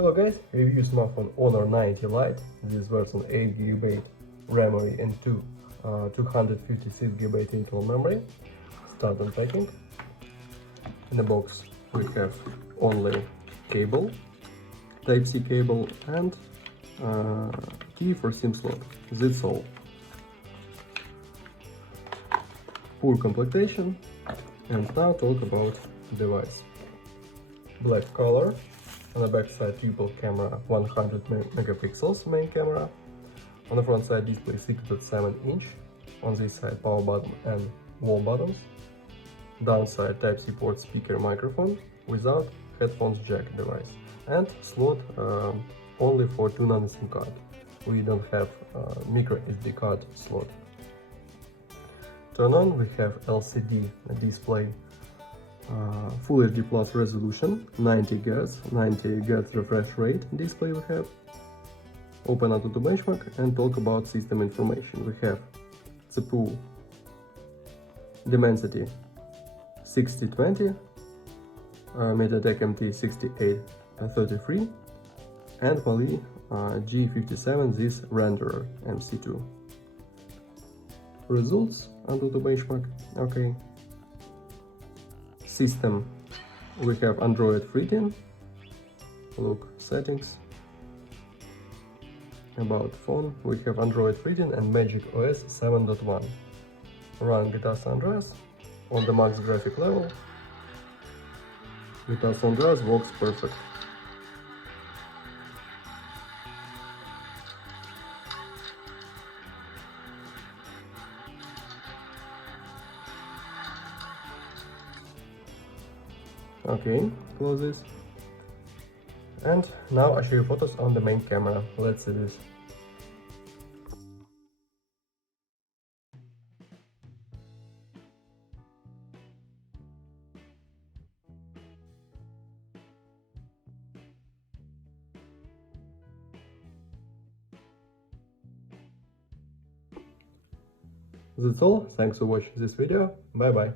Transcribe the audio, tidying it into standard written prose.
Hello guys, review smartphone Honor 90 Lite. This version 8GB memory and 256GB internal memory. Start unpacking. In the box we have only cable, Type-C cable and key for SIM slot. That's all. Poor completion. And now talk about device. Black color. On the back side triple camera, 100 megapixels main camera. On the front side display 6.7 inch. On this side power button and wall buttons. Downside Type-C port speaker microphone without headphones jack device. And slot only for 2 nano SIM card. We don't have micro SD card slot. Turn on, we have LCD display. Full HD plus resolution, 90 Hz refresh rate display we have. Open Antutu benchmark and talk about system information. We have CPU Dimensity 6020, MediaTek MT 6833 and Mali G57, this renderer MC2. Results Antutu benchmark, okay. System, we have Android 13, look settings, about phone, we have Android 13 and Magic OS 7.1. Run GTA San Andreas on the max graphic level. GTA San Andreas works perfect. Okay, close this. And now I show you photos on the main camera. Let's see this. That's all. Thanks for watching this video. Bye bye.